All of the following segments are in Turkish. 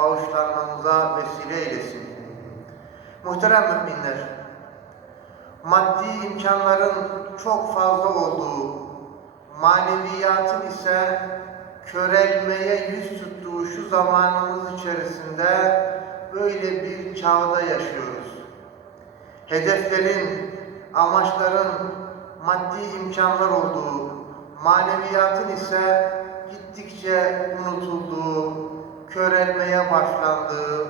bağışlanmamıza vesile eylesin. Muhterem müminler, maddi imkanların çok fazla olduğu, maneviyatın ise körelmeye yüz tuttuğu şu zamanımız içerisinde böyle bir çağda yaşıyoruz. Hedeflerin, amaçların maddi imkanlar olduğu, maneviyatın ise gittikçe unutulduğu, körelmeye başlandığı,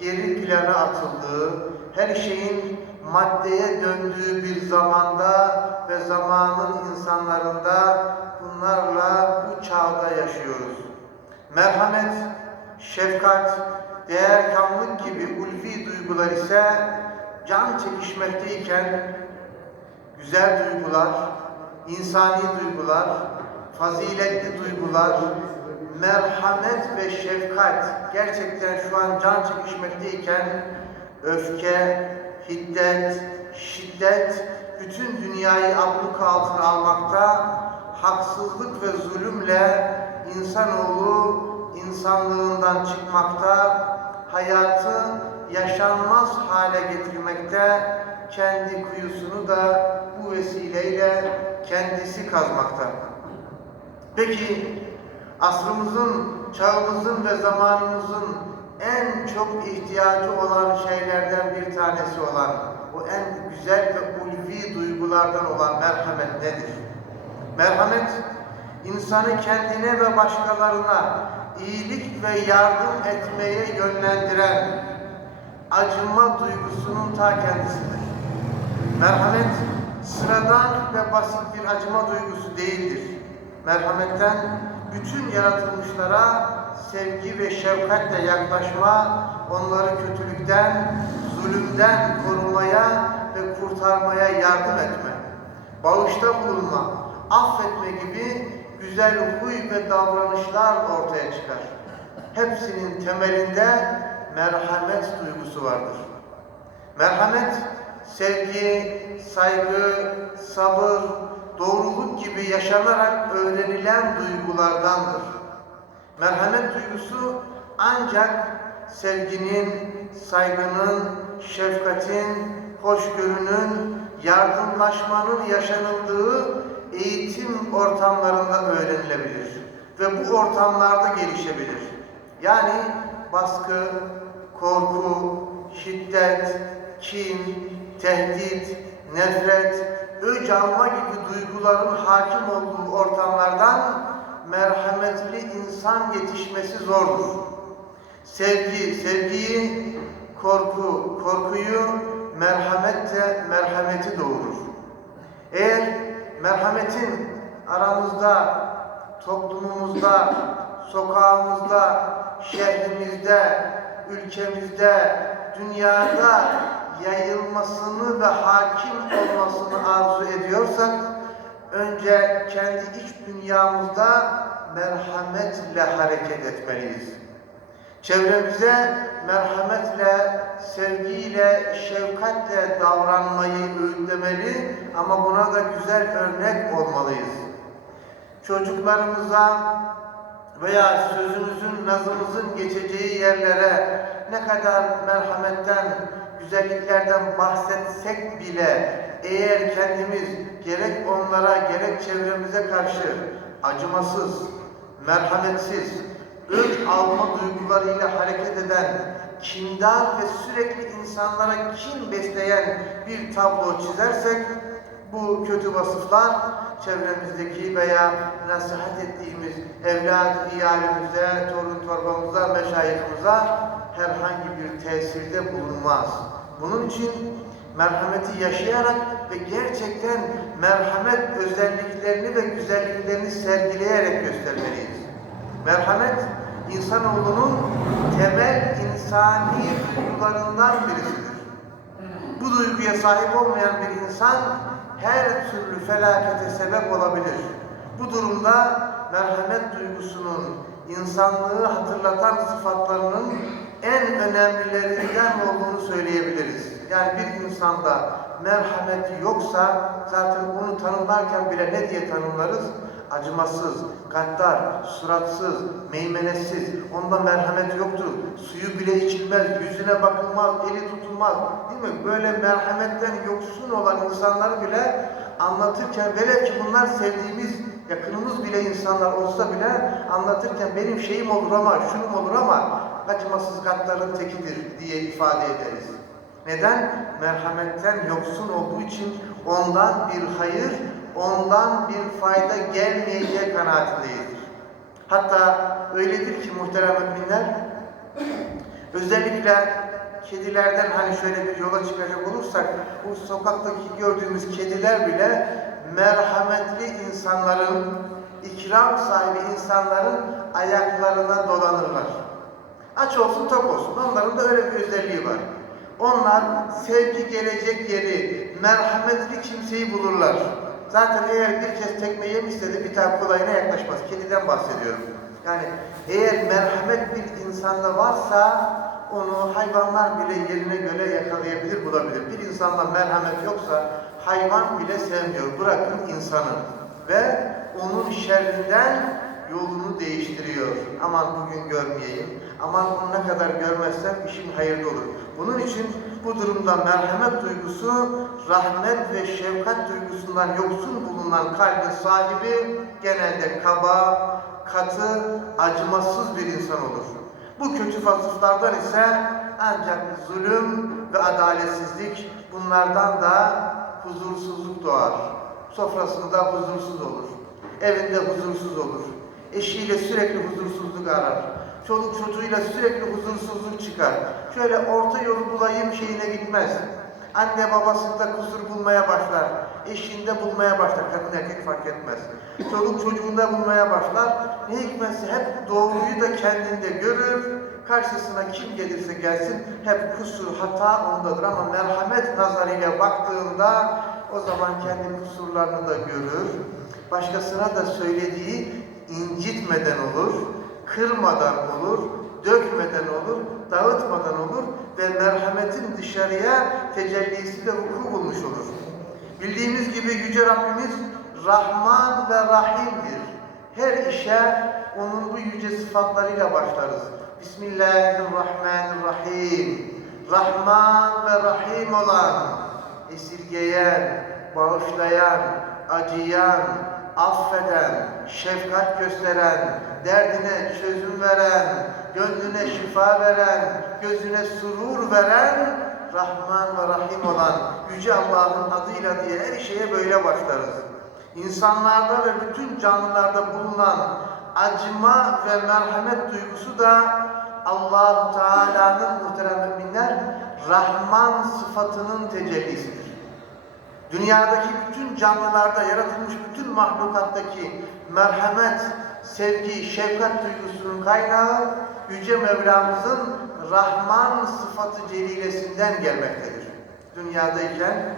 geri plana atıldığı, her şeyin maddeye döndüğü bir zamanda ve zamanın insanlarında bunlarla bu çağda yaşıyoruz. Merhamet, şefkat, değerkamlık gibi ulvi duygular ise can çekişmekteyken güzel duygular, insani duygular, faziletli duygular, merhamet ve şefkat gerçekten şu an can çekişmekteyken öfke, hiddet, şiddet bütün dünyayı abluka altına almakta, haksızlık ve zulümle insanoğlu insanlığından çıkmakta, hayatı yaşanmaz hale getirmekte, kendi kuyusunu da bu vesileyle kendisi kazmakta. Peki asrımızın, çağımızın ve zamanımızın en çok ihtiyacı olan şeylerden bir tanesi olan o en güzel ve ulvi duygulardan olan merhamet nedir? Merhamet insanı kendine ve başkalarına iyilik ve yardım etmeye yönlendiren acıma duygusunun ta kendisidir. Merhamet sıradan ve basit bir acıma duygusu değildir. Merhametten bütün yaratılmışlara sevgi ve şefkatle yaklaşma, onları kötülükten, zulümden korumaya ve kurtarmaya yardım etme, bağışta bulunma, affetme gibi güzel huy ve davranışlar ortaya çıkar. Hepsinin temelinde merhamet duygusu vardır. Merhamet, sevgi, saygı, sabır, doğruluk gibi yaşanarak öğrenilen duygulardandır. Merhamet duygusu ancak sevginin, saygının, şefkatin, hoşgörünün, yardımlaşmanın yaşanıldığı eğitim ortamlarında öğrenilebilir ve bu ortamlarda gelişebilir. Yani baskı, korku, şiddet, kin, tehdit, nefret, öc alma gibi duyguların hakim olduğu ortamlardan merhametli insan yetişmesi zordur. Sevgi, sevgiyi, korku, korkuyu, merhamet de merhameti doğurur. Eğer merhametin aramızda, toplumumuzda, sokağımızda, şehrimizde, ülkemizde, dünyada yayılmasını ve hakim olmasını arzu ediyorsak, önce kendi iç dünyamızda merhametle hareket etmeliyiz. Çevremize merhametle, sevgiyle, şefkatle davranmayı öğütlemeli ama buna da güzel örnek olmalıyız. Çocuklarımıza veya sözümüzün, nazımızın geçeceği yerlere ne kadar merhametten, güzelliklerden bahsetsek bile eğer kendimiz gerek onlara gerek çevremize karşı acımasız, merhametsiz, öç alma duygularıyla hareket eden, kindar ve sürekli insanlara kin besleyen bir tablo çizersek bu kötü vasıflar çevremizdeki veya nasihat ettiğimiz evlat, iyalimize, torun torbamıza, meşayihimize herhangi bir tesirde bulunmaz. Bunun için merhameti yaşayarak ve gerçekten merhamet özelliklerini ve güzelliklerini sergileyerek göstermeliyiz. Merhamet, insanoğlunun temel insani duygularından birisidir. Bu duyguya sahip olmayan bir insan her türlü felakete sebep olabilir. Bu durumda merhamet duygusunun insanlığı hatırlatan sıfatlarının en önemlilerinden olduğunu söyleyebiliriz. Yani bir insanda merhameti yoksa zaten onu tanımlarken bile ne diye tanımlarız? Acımasız, gaddar, suratsız, meymenetsiz, onda merhamet yoktur. Suyu bile içilmez, yüzüne bakılmaz, eli tutulmaz. Değil mi? Böyle merhametten yoksun olan insanları bile anlatırken velev ki bunlar sevdiğimiz, yakınımız bile insanlar olsa bile anlatırken benim şeyim olur ama, şunum olur ama acımasız gaddarın tekidir diye ifade ederiz. Neden? Merhametten yoksun olduğu için ondan bir hayır, ondan bir fayda gelmeyeceği kanaatindeyiz. Hatta öyledir ki muhterem müminler, özellikle kedilerden hani şöyle bir yola çıkacak olursak, bu sokaktaki gördüğümüz kediler bile merhametli insanların, ikram sahibi insanların ayaklarına dolanırlar. Aç olsun tok olsun. Onların da öyle bir özelliği var. Onlar sevgi gelecek yeri, merhametli kimseyi bulurlar. Zaten eğer bir kez tekme yemişse de bir daha kolayına yaklaşmaz. Kediden bahsediyorum. Yani eğer merhamet bir insanda varsa onu hayvanlar bile yerine göre yakalayabilir, bulabilir. Bir insanda merhamet yoksa hayvan bile sevmiyor. Bırakın insanı. Ve onun şerrinden yolunu değiştiriyor. Aman bugün görmeyeyim, aman bunu ne kadar görmezsem işim hayırlı olur. Bunun için bu durumda merhamet duygusu, rahmet ve şefkat duygusundan yoksun bulunan kalbin sahibi genelde kaba, katı, acımasız bir insan olur. Bu kötü vasıflardan ise ancak zulüm ve adaletsizlik bunlardan da huzursuzluk doğar. Sofrasında huzursuz olur. Evinde huzursuz olur. Eşiyle sürekli huzursuzluk arar. Çoluk çocuğuyla sürekli huzursuzluk çıkar. Şöyle orta yolu bulayım şeyine gitmez. Anne babasında huzur bulmaya başlar. Eşinde bulmaya başlar. Kadın erkek fark etmez. Çoluk çocuğunda bulmaya başlar. Ne hikmetse hep doğruyu da kendinde görür. Karşısına kim gelirse gelsin hep kusur, hata ondadır ama merhamet nazarıyla baktığında o zaman kendi kusurlarını da görür. Başkasına da söylediği incitmeden olur, kırmadan olur, dökmeden olur, dağıtmadan olur ve merhametin dışarıya tecellisi de vuku bulmuş olur. Bildiğimiz gibi Yüce Rabbimiz Rahman ve Rahim'dir. Her işe onun bu yüce sıfatlarıyla başlarız. Bismillahirrahmanirrahim. Rahman ve Rahim olan, esirgeyen, bağışlayan, acıyan, affeden, şefkat gösteren, derdine çözüm veren, gönlüne şifa veren, gözüne surur veren, Rahman ve Rahim olan Yüce Allah'ın adıyla diye her şeye böyle başlarız. İnsanlarda ve bütün canlılarda bulunan acıma ve merhamet duygusu da allah Teala'nın muhterem müminler Rahman sıfatının tecellisidir. Dünyadaki bütün canlılarda, yaratılmış bütün mahlukattaki merhamet, sevgi, şefkat duygusunun kaynağı Yüce Mevlamızın Rahman sıfatı celilesinden gelmektedir. Dünyadayken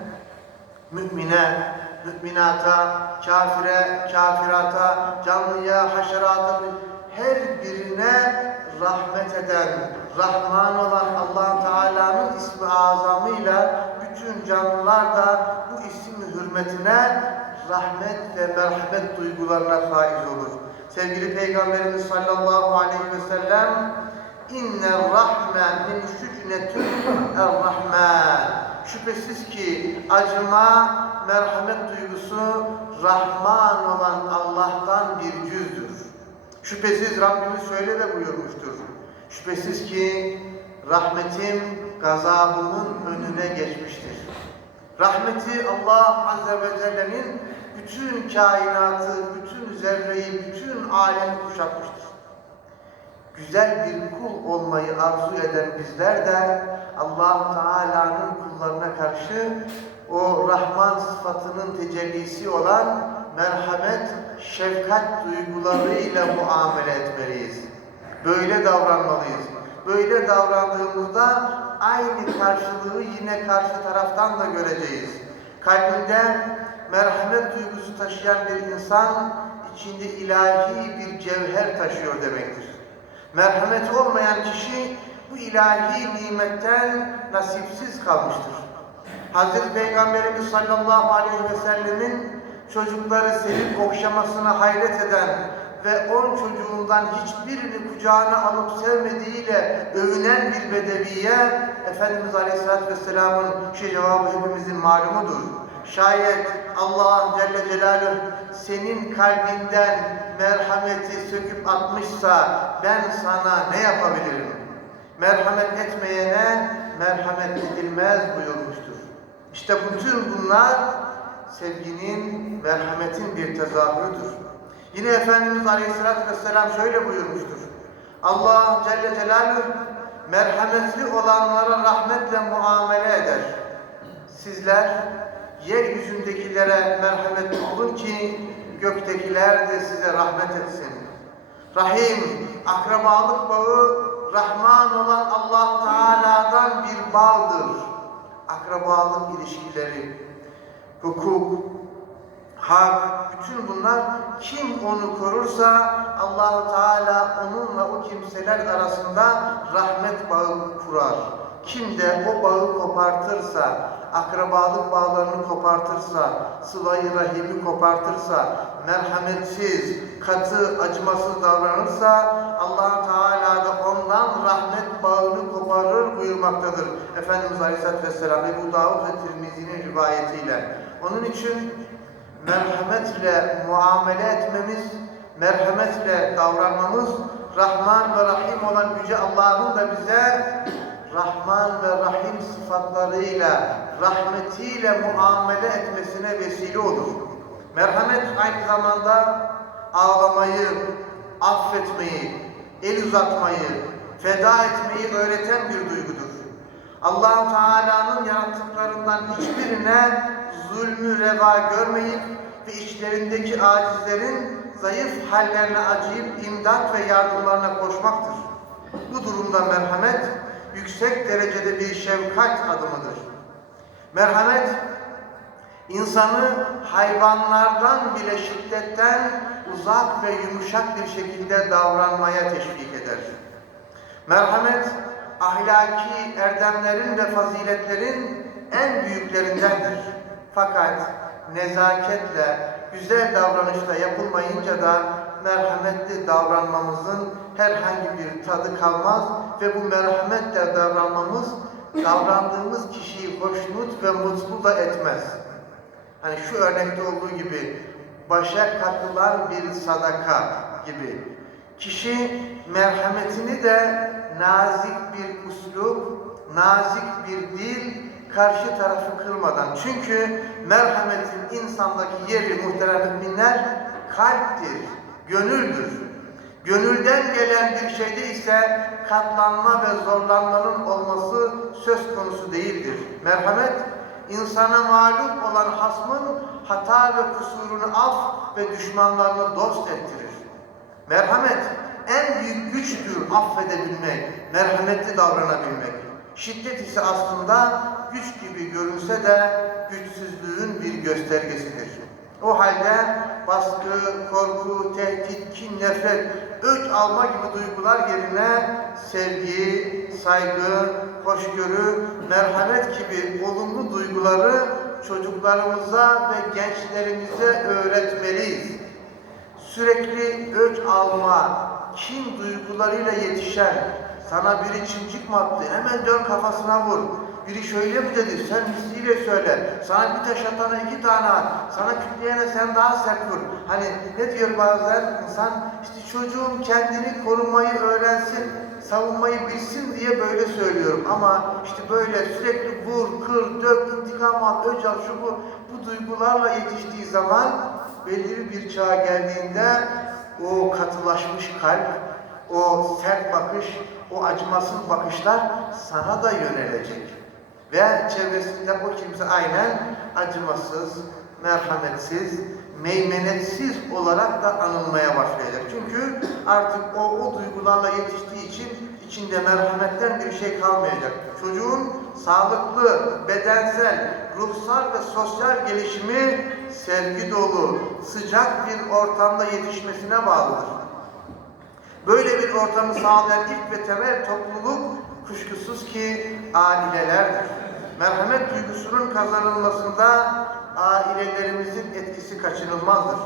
mümine, müminata, kafire, kafirata, canlıya, haşerata her birine rahmet eden, Rahman olan allah Teala'nın ismi azamıyla bütün canlılar da bu isim hürmetine rahmet ve merhamet duygularına faiz olur. Sevgili Peygamberimiz sallallahu aleyhi ve sellem inne rahme min şücnetün er-rahman Şüphesiz ki acıma, merhamet duygusu Rahman olan Allah'tan bir cüzdür. Şüphesiz Rabbimiz şöyle de buyurmuştur. Şüphesiz ki rahmetim gazabımın önüne geçmiştir. Rahmeti Allah Azze ve Celle'nin bütün kainatı, bütün zerreyi, bütün alemi kuşatmıştır. Güzel bir kul olmayı arzu eden bizler de allah Teala'nın kullarına karşı o Rahman sıfatının tecellisi olan merhamet, şefkat duygularıyla muamele etmeliyiz. Böyle davranmalıyız. Böyle davrandığımızda aynı karşılığı yine karşı taraftan da göreceğiz. Kalbinde merhamet duygusu taşıyan bir insan içinde ilahi bir cevher taşıyor demektir. Merhamet olmayan kişi bu ilahi nimetten nasipsiz kalmıştır. Hazreti Peygamberimiz sallallahu aleyhi ve sellemin çocukları sevip okşamasına hayret eden ve on çocuğundan hiçbirini kucağına alıp sevmediğiyle övünen bir bedeviye Efendimiz Aleyhisselatü Vesselam'ın şu cevabı hepimizin malumudur. Şayet Allah Celle Celaluhu senin kalbinden merhameti söküp atmışsa ben sana ne yapabilirim? Merhamet etmeyene merhamet edilmez buyurmuştur. İşte bütün bunlar sevginin, merhametin bir tezahürüdür. Yine Efendimiz Aleyhisselatü Vesselam şöyle buyurmuştur. Allah Celle Celaluhu merhametli olanlara rahmetle muamele eder. Sizler yeryüzündekilere merhametli olun ki göktekiler de size rahmet etsin. Rahim, akrabalık bağı Rahman olan Allah Teala'dan bir bağdır. Akrabalık ilişkileri, hukuk, hak, bütün bunlar kim onu korursa allah Teala onunla o kimseler arasında rahmet bağı kurar. Kim de o bağı kopartırsa, akrabalık bağlarını kopartırsa, sıla-i rahimi kopartırsa, merhametsiz, katı, acımasız davranırsa allah Teala da ondan rahmet bağını koparır buyurmaktadır. Efendimiz Aleyhisselatü Vesselam Ebu Davud ve Tirmizi'nin rivayetiyle. Onun için merhametle muamele etmemiz, merhametle davranmamız, Rahman ve Rahim olan Yüce Allah'ın da bize Rahman ve Rahim sıfatlarıyla, rahmetiyle muamele etmesine vesile olur. Merhamet aynı zamanda ağlamayı, affetmeyi, el uzatmayı, feda etmeyi öğreten bir duygudur. allah Teala'nın yarattıklarından hiçbirine zulmü reva görmeyip ve içlerindeki acizlerin zayıf hallerine acıyıp imdat ve yardımlarına koşmaktır. Bu durumda merhamet yüksek derecede bir şefkat adımıdır. Merhamet insanı hayvanlardan bile şiddetten uzak ve yumuşak bir şekilde davranmaya teşvik eder. Merhamet ahlaki erdemlerin ve faziletlerin en büyüklerindendir. Fakat nezaketle, güzel davranışla yapılmayınca da merhametli davranmamızın herhangi bir tadı kalmaz ve bu merhametle davranmamız davrandığımız kişiyi hoşnut ve mutlu da etmez. Hani şu örnekte olduğu gibi başa kakılan bir sadaka gibi. Kişi merhametini de nazik bir uslup, nazik bir dil, karşı tarafı kırmadan. Çünkü merhametin insandaki yeri muhterem müminler kalptir, gönüldür. Gönülden gelen bir şeyde ise katlanma ve zorlanmanın olması söz konusu değildir. Merhamet, insana mağlup olan hasmın hata ve kusurunu af ve düşmanlarını dost ettirir. Merhamet, en büyük güçtür affedebilmek, merhametli davranabilmek. Şiddet ise aslında güç gibi görünse de güçsüzlüğün bir göstergesidir. O halde baskı, korku, tehdit, kin, nefret, öç alma gibi duygular yerine sevgi, saygı, hoşgörü, merhamet gibi olumlu duyguları çocuklarımıza ve gençlerimize öğretmeliyiz. Sürekli öç alma, kin duygularıyla yetişen, sana biri çimcik mi attı? Hemen dön kafasına vur. Biri şöyle mi dedi? Sen misliyle söyle. Sana bir taş atana iki tane at. Sana kütleyene sen daha sert vur. Hani ne diyor bazen insan? İşte çocuğum kendini korumayı öğrensin, savunmayı bilsin diye böyle söylüyorum. Ama işte böyle sürekli vur, kır, dök, intikam al, öc al, şu bu, bu duygularla yetiştiği zaman belirli bir çağa geldiğinde o katılaşmış kalp, o sert bakış, o acımasız bakışlar sana da yönelecek. Ve çevresinde o kimse aynen acımasız, merhametsiz, meymenetsiz olarak da anılmaya başlayacak. Çünkü artık o, o duygularla yetiştiği için içinde merhametten bir şey kalmayacak. Çocuğun sağlıklı, bedensel, ruhsal ve sosyal gelişimi sevgi dolu, sıcak bir ortamda yetişmesine bağlıdır. Böyle bir ortamı sağlayan ilk ve temel topluluk kuşkusuz ki ailelerdir. Merhamet duygusunun kazanılmasında ailelerimizin etkisi kaçınılmazdır.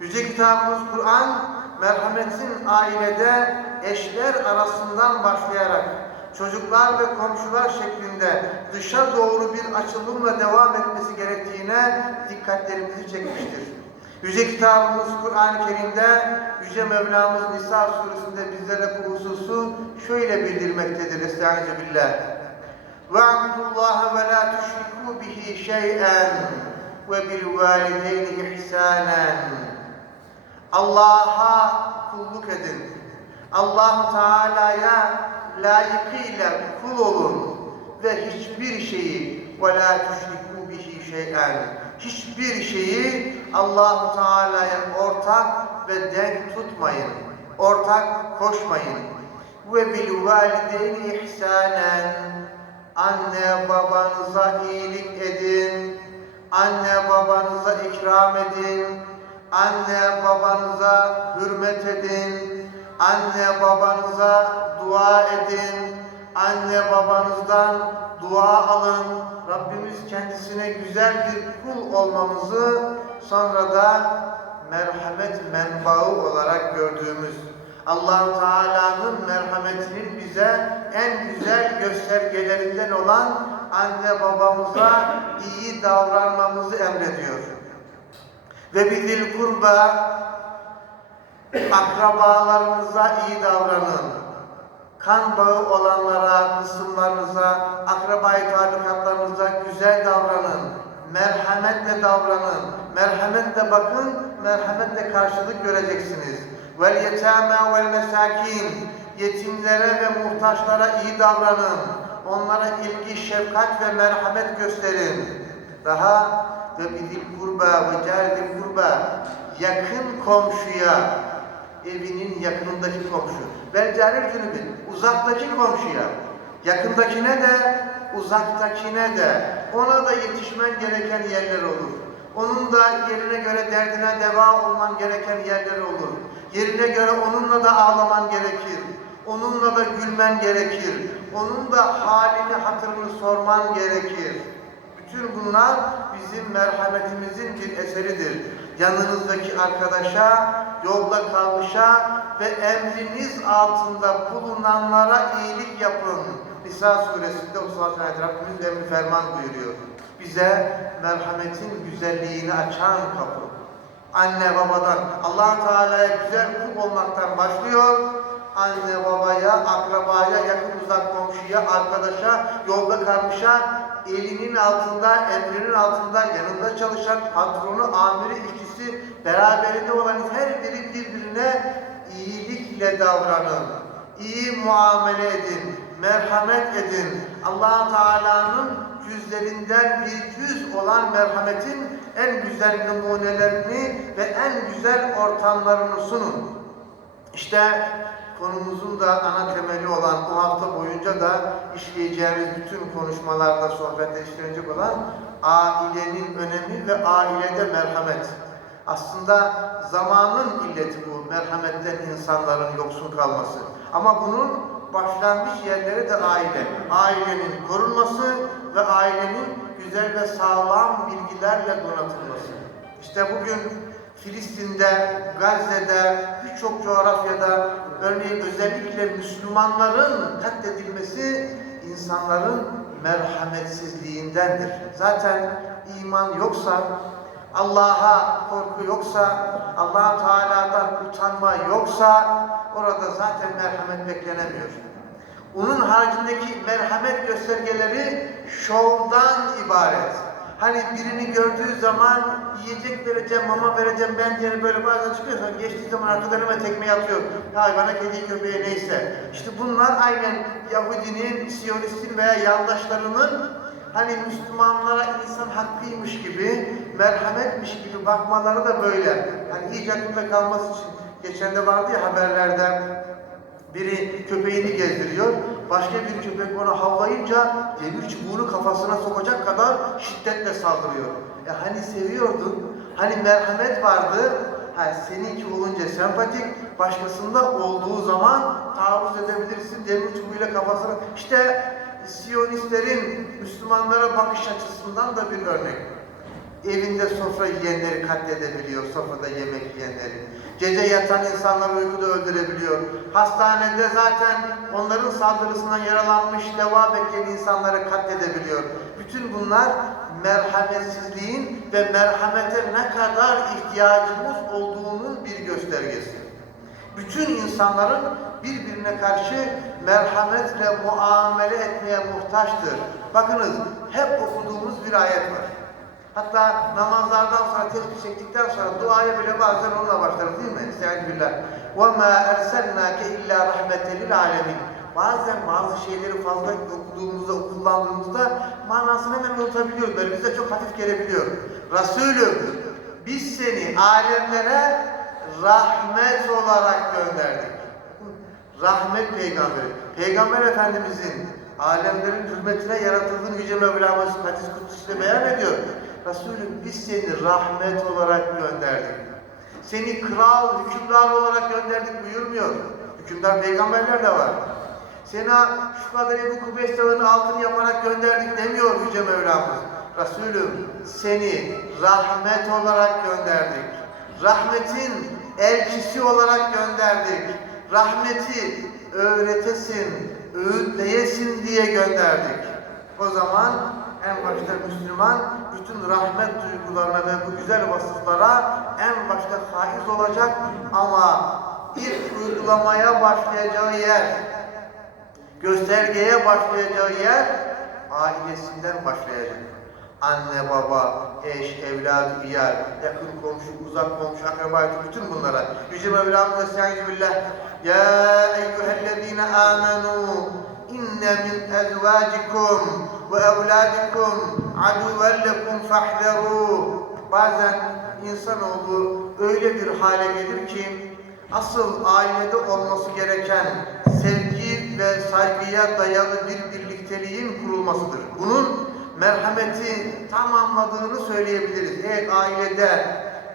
Yüce kitabımız Kur'an, merhametin ailede eşler arasından başlayarak çocuklar ve komşular şeklinde dışa doğru bir açılımla devam etmesi gerektiğine dikkatlerimizi çekmiştir. Yüce kitabımız Kur'an-ı Kerim'de Yüce Mevlamız Nisa suresinde bizlere bu hususu şöyle bildirmektedir. Estaizu billah. وَاعْبُدُوا اللّٰهَ وَلَا تُشْرِكُوا بِهِ شَيْئًا وَبِالْوَالِدَيْنِ إِحْسَانًا Allah'a kulluk edin. allah Teala'ya layıkıyla kul olun ve hiçbir şeyi وَلَا تُشْرِكُوا بِهِ شَيْئًا Hiçbir şeyi allah Teala'ya ortak ve denk tutmayın. Ortak koşmayın. Ve bil valideyni ihsanen Anne babanıza iyilik edin. Anne babanıza ikram edin. Anne babanıza hürmet edin. Anne babanıza dua edin. Anne babanızdan dua alın. Rabbimiz kendisine güzel bir kul olmamızı sonra da merhamet menbaı olarak gördüğümüz allah Teala'nın merhametinin bize en güzel göstergelerinden olan anne babamıza iyi davranmamızı emrediyor. Ve bizil kurba akrabalarınıza iyi davranın. Kan bağı olanlara, kısımlarınıza, akrabayı tabikatlarınıza güzel davranın. Merhametle davranın. Merhametle bakın, merhametle karşılık göreceksiniz. Vel yetâmâ vel mesâkîn. Yetimlere ve muhtaçlara iyi davranın. Onlara ilgi, şefkat ve merhamet gösterin. Daha ve bizil kurba ve cerdil kurba. Yakın komşuya, evinin yakınındaki komşu. Vel caril cünübü. Uzaktaki komşuya. Yakındakine de, uzaktakine de. Ona da yetişmen gereken yerler olur. Onun da yerine göre derdine deva olman gereken yerler olur. Yerine göre onunla da ağlaman gerekir. Onunla da gülmen gerekir. Onun da halini, hatırını sorman gerekir. Bütün bunlar bizim merhametimizin bir eseridir. Yanınızdaki arkadaşa, yolda kalmışa ve emriniz altında bulunanlara iyilik yapın. Nisa suresinde 36 ayet Rabbimiz emri ferman buyuruyor. Bize merhametin güzelliğini açan kapı. Anne babadan, allah Teala'ya güzel kul olmaktan başlıyor. Anne babaya, akrabaya, yakın uzak komşuya, arkadaşa, yolda kalmışa, elinin altında, emrinin altında, yanında çalışan patronu, amiri, işçisi, beraberinde olan her biri birbirine iyilikle davranın. iyi muamele edin, merhamet edin. allah Teala'nın yüzlerinden bir yüz olan merhametin en güzel numunelerini ve en güzel ortamlarını sunun. İşte konumuzun da ana temeli olan bu hafta boyunca da işleyeceğimiz bütün konuşmalarda, sohbette işlenecek olan ailenin önemi ve ailede merhamet. Aslında zamanın illeti bu, merhametten insanların yoksun kalması. Ama bunun başlangıç yerleri de aile. Ailenin korunması ve ailenin güzel ve sağlam bilgilerle donatılması. İşte bugün Filistin'de, Gazze'de, birçok coğrafyada örneğin özellikle Müslümanların katledilmesi insanların merhametsizliğindendir. Zaten iman yoksa, Allah'a korku yoksa, allah Teala'dan utanma yoksa orada zaten merhamet beklenemiyor. Onun haricindeki merhamet göstergeleri şovdan ibaret. Hani birini gördüğü zaman yiyecek vereceğim, mama vereceğim ben diye böyle bazen çıkıyor sonra geçtiği zaman arkadan hemen tekmeyi atıyor. Hayvana, kedi, köpeğe neyse. İşte bunlar aynen Yahudinin, Siyonistin veya yandaşlarının hani Müslümanlara insan hakkıymış gibi, merhametmiş gibi bakmaları da böyle. Yani iyice aklımda kalması için. Geçen de vardı ya haberlerde biri köpeğini gezdiriyor. Başka bir köpek ona havlayınca demir çubuğunu kafasına sokacak kadar şiddetle saldırıyor. E hani seviyordun, hani merhamet vardı, ha, seninki olunca sempatik, başkasında olduğu zaman taarruz edebilirsin demir çubuğuyla kafasına. İşte Siyonistlerin Müslümanlara bakış açısından da bir örnek. Evinde sofra yiyenleri katledebiliyor, sofrada yemek yiyenleri. Gece yatan insanları uykuda öldürebiliyor. Hastanede zaten onların saldırısından yaralanmış, deva bekleyen insanları katledebiliyor. Bütün bunlar merhametsizliğin ve merhamete ne kadar ihtiyacımız olduğunun bir göstergesi. Bütün insanların birbirine karşı merhametle muamele etmeye muhtaçtır. Bakınız hep okuduğumuz bir ayet var. Hatta namazlardan sonra tesbih çektikten sonra duaya bile bazen onunla başlarız değil mi? Estaizu billah. وَمَا اَرْسَلْنَاكَ اِلَّا رَحْمَةً لِلْعَالَمِينَ Bazen bazı şeyleri fazla okuduğumuzda, kullandığımızda manasını hemen unutabiliyoruz. Böyle bize çok hafif gelebiliyor. Resulüm, biz seni alemlere rahmet olarak gönderdik. Rahmet peygamberi. Peygamber Efendimizin alemlerin hürmetine yaratıldığını Yüce Mevlamız hadis kutsuyla beyan ediyor. Resulüm biz seni rahmet olarak gönderdik. Seni kral, hükümdar olarak gönderdik buyurmuyor. Hükümdar peygamberler de var. Seni şu kadar Ebu Kubeys Dağı'nı altın yaparak gönderdik demiyor Yüce Mevlamız. Resulüm seni rahmet olarak gönderdik. Rahmetin elçisi olarak gönderdik. Rahmeti öğretesin, öğütleyesin diye gönderdik. O zaman en başta Müslüman bütün rahmet duygularına ve bu güzel vasıflara en başta haiz olacak ama ilk uygulamaya başlayacağı yer, göstergeye başlayacağı yer ailesinden başlayacak. Anne, baba, eş, evladı, iyal, yakın komşu, uzak komşu, akraba, bütün bunlara. Yüce Mevlamız Estaizu billah. Ya eyyühellezine amenu ezvacikum ve evladikum aduven lekum fahzeru. Bazen insanoğlu öyle bir hale gelir ki asıl ailede olması gereken sevgi ve saygıya dayalı bir birlikteliğin kurulmasıdır. Bunun merhameti tamamladığını söyleyebiliriz. Eğer ailede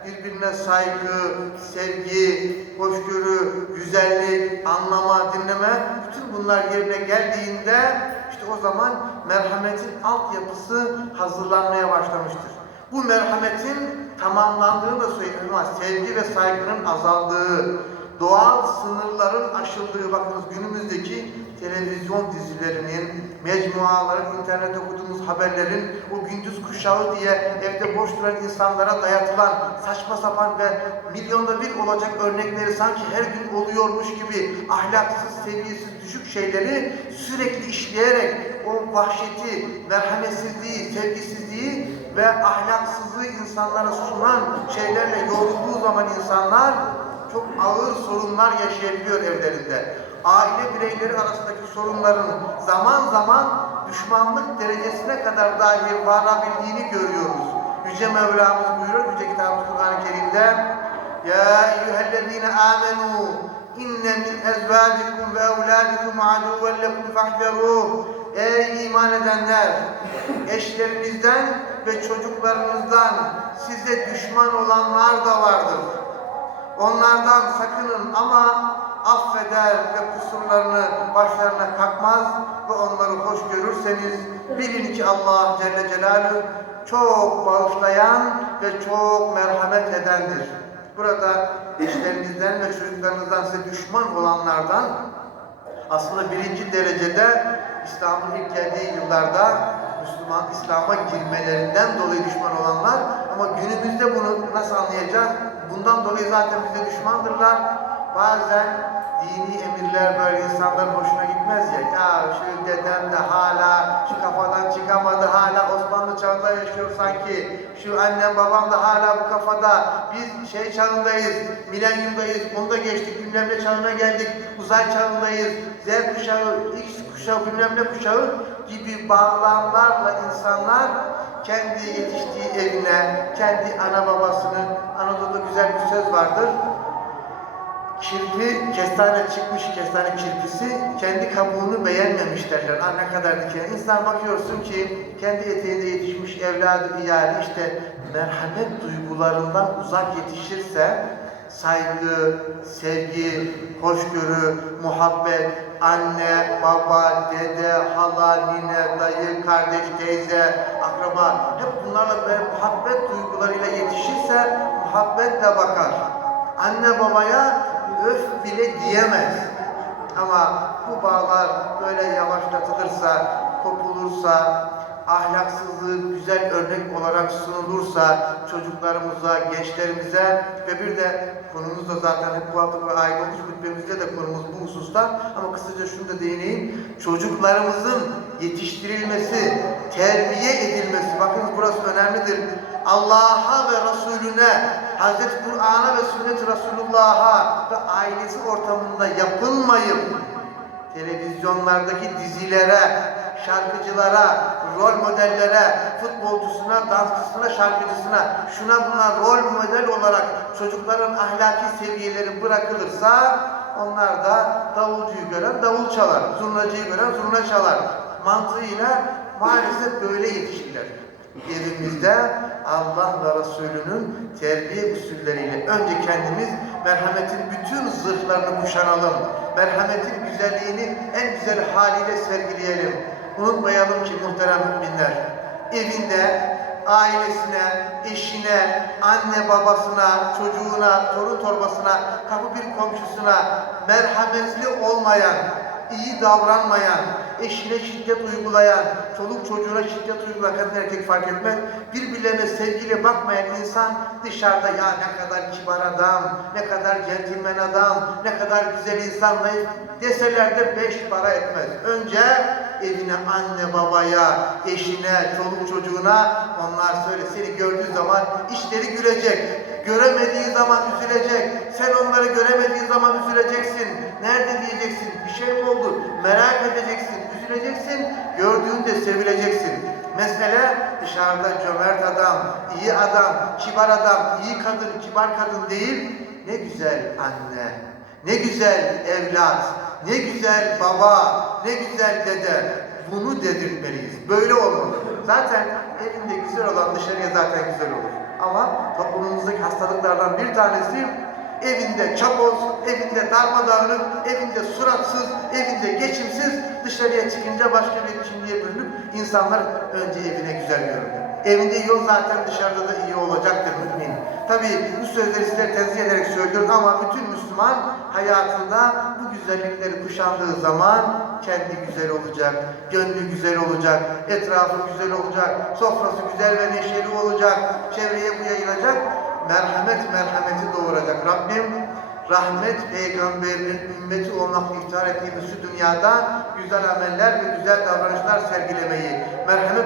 birbirine saygı, sevgi, hoşgörü, güzellik, anlama, dinleme bütün bunlar yerine geldiğinde işte o zaman merhametin altyapısı hazırlanmaya başlamıştır. Bu merhametin tamamlandığını da ama sevgi ve saygının azaldığı, doğal sınırların aşıldığı, bakınız günümüzdeki televizyon dizilerinin, mecmuaların, internette okuduğumuz haberlerin, o gündüz kuşağı diye evde boş duran insanlara dayatılan saçma sapan ve milyonda bir olacak örnekleri sanki her gün oluyormuş gibi ahlaksız, seviyesiz, düşük şeyleri sürekli işleyerek o vahşeti, merhametsizliği, sevgisizliği ve ahlaksızlığı insanlara sunan şeylerle yorulduğu zaman insanlar çok ağır sorunlar yaşayabiliyor evlerinde. Aile bireyleri arasındaki sorunların zaman zaman düşmanlık derecesine kadar dahi varabildiğini görüyoruz. Yüce Mevlamız buyuruyor Yüce Kitabımız Kur'an-ı Kerim'de Ya eyyühellezine amenu inne min ezvacikum ve evladikum aduven lekum fahderuh Ey iman edenler! Eşlerinizden ve çocuklarınızdan size düşman olanlar da vardır. Onlardan sakının ama affeder ve kusurlarını başlarına kalkmaz ve onları hoş görürseniz bilin ki Allah Celle Celaluhu çok bağışlayan ve çok merhamet edendir. Burada eşlerinizden ve çocuklarınızdan size düşman olanlardan aslında birinci derecede İslam'ın ilk geldiği yıllarda Müslüman İslam'a girmelerinden dolayı düşman olanlar ama günümüzde bunu nasıl anlayacağız? Bundan dolayı zaten bize düşmandırlar. Bazen dini emirler böyle insanların hoşuna gitmez ya. Ya şu dedem de hala şu kafadan çıkamadı, hala Osmanlı çağında yaşıyor sanki. Şu annem babam da hala bu kafada. Biz şey çağındayız, milenyumdayız, onu da geçtik, bilmem ne çağına geldik, uzay çağındayız, Z kuşağı, X kuşağı, bilmem ne kuşağı gibi bağlamlarla insanlar kendi yetiştiği evine, kendi ana babasını, Anadolu'da güzel bir söz vardır. Kirpi, kestane çıkmış kestane kirpisi, kendi kabuğunu beğenmemiş derler. Ha ne kadar diken. İnsan bakıyorsun ki kendi eteğinde yetişmiş evladı iyali işte merhamet duygularından uzak yetişirse saygı, sevgi, hoşgörü, muhabbet, anne, baba, dede, hala, nine, dayı, kardeş, teyze, akraba hep bunlarla böyle muhabbet duygularıyla yetişirse muhabbetle bakar. Anne babaya öf bile diyemez. Ama bu bağlar böyle yavaşlatılırsa, kopulursa, ahlaksızlığı güzel örnek olarak sunulursa çocuklarımıza, gençlerimize ve bir de konumuz da zaten hep bu hafta ve aile oluş hutbemizde de konumuz bu hususta ama kısaca şunu da değineyim. Çocuklarımızın yetiştirilmesi, terbiye edilmesi, bakınız burası önemlidir. Allah'a ve Resulüne, Hazreti Kur'an'a ve sünnet Resulullah'a ve ailesi ortamında yapılmayıp televizyonlardaki dizilere, şarkıcılara, rol modellere, futbolcusuna, dansçısına, şarkıcısına, şuna buna rol model olarak çocukların ahlaki seviyeleri bırakılırsa onlar da davulcuyu gören davul çalar, zurnacıyı gören zurna çalar. Mantığıyla maalesef böyle yetiştiler. Evimizde Allah ve Resulünün terbiye usulleriyle önce kendimiz merhametin bütün zırhlarını kuşanalım. Merhametin güzelliğini en güzel haliyle sergileyelim. Unutmayalım ki muhterem müminler, evinde ailesine, eşine, anne babasına, çocuğuna, torun torbasına, kapı bir komşusuna merhametli olmayan, iyi davranmayan, eşine şiddet uygulayan, çoluk çocuğuna şiddet uygulayan kadın erkek fark etmez, birbirlerine sevgiyle bakmayan insan dışarıda ya ne kadar kibar adam, ne kadar centilmen adam, ne kadar güzel insan deseler de beş para etmez. Önce evine, anne babaya, eşine, çoluk çocuğuna onlar söyle seni gördüğü zaman işleri gülecek. Göremediği zaman üzülecek. Sen onları göremediği zaman üzüleceksin. Nerede diyeceksin? Bir şey mi oldu? Merak edeceksin, üzüleceksin. Gördüğünde sevileceksin. Mesele dışarıda cömert adam, iyi adam, kibar adam, iyi kadın, kibar kadın değil. Ne güzel anne, ne güzel evlat, ne güzel baba, ne güzel dede. Bunu dedirtmeliyiz. Böyle olmalı. Zaten evinde güzel olan dışarıya zaten güzel olur. Ama toplumumuzdaki hastalıklardan bir tanesi evinde çapoz, evinde darmadağınık, evinde suratsız, evinde geçimsiz, dışarıya çıkınca başka bir kimliğe bürünüp insanlar önce evine güzel görünür. Evinde iyi ol zaten dışarıda da iyi olacaktır Tabii bu sözleri size tenzih ederek söylüyorum ama bütün Müslüman hayatında bu güzellikleri kuşandığı zaman kendi güzel olacak, gönlü güzel olacak, etrafı güzel olacak, sofrası güzel ve neşeli olacak, çevreye bu yayılacak, merhamet merhameti doğuracak. Rabbim rahmet peygamberinin ümmeti olmak ihtiyar ettiğimiz şu dünyada güzel ameller ve güzel davranışlar sergilemeyi, merhamet